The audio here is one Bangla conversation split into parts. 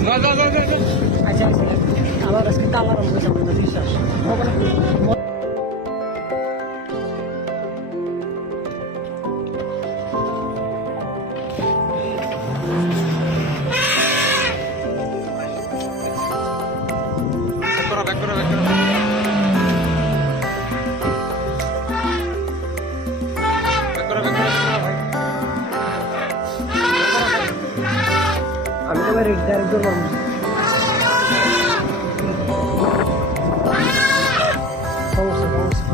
আচ্ছা আচ্ছা আবার আজকে তালার বসে আপনাদের বিশ্বাস আমি তো বাইরে ডাইরেক্ট ধরলাম সমস্যা সমস্যা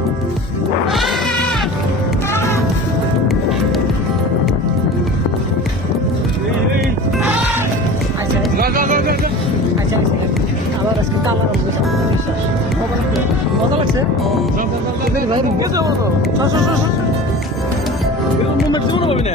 আচ্ছা আচ্ছা আচ্ছা আবার আজকে তালার বসে আপনাদের বিশ্বাস মজা লাগছে ভাই মুভমেন্ট জীবন পাবি না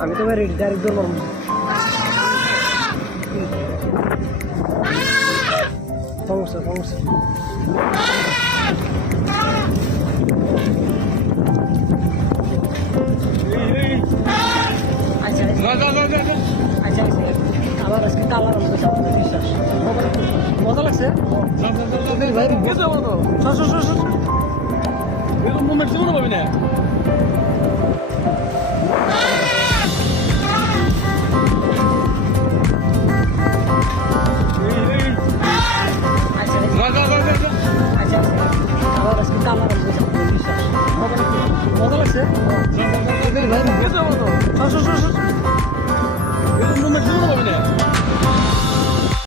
আমি তো বাইরে ডাইরেক্ট ধরলাম সমস্যা সমস্যা আচ্ছা আচ্ছা আচ্ছা আবার আজকে তালার বসে আপনাদের বিশ্বাস মজা লাগছে ভাই মুভমেন্ট জীবন পাবি না আচ্ছা আবার আজকে তালার বসে আপনাদের বিশ্বাস মজা লাগছে ভাই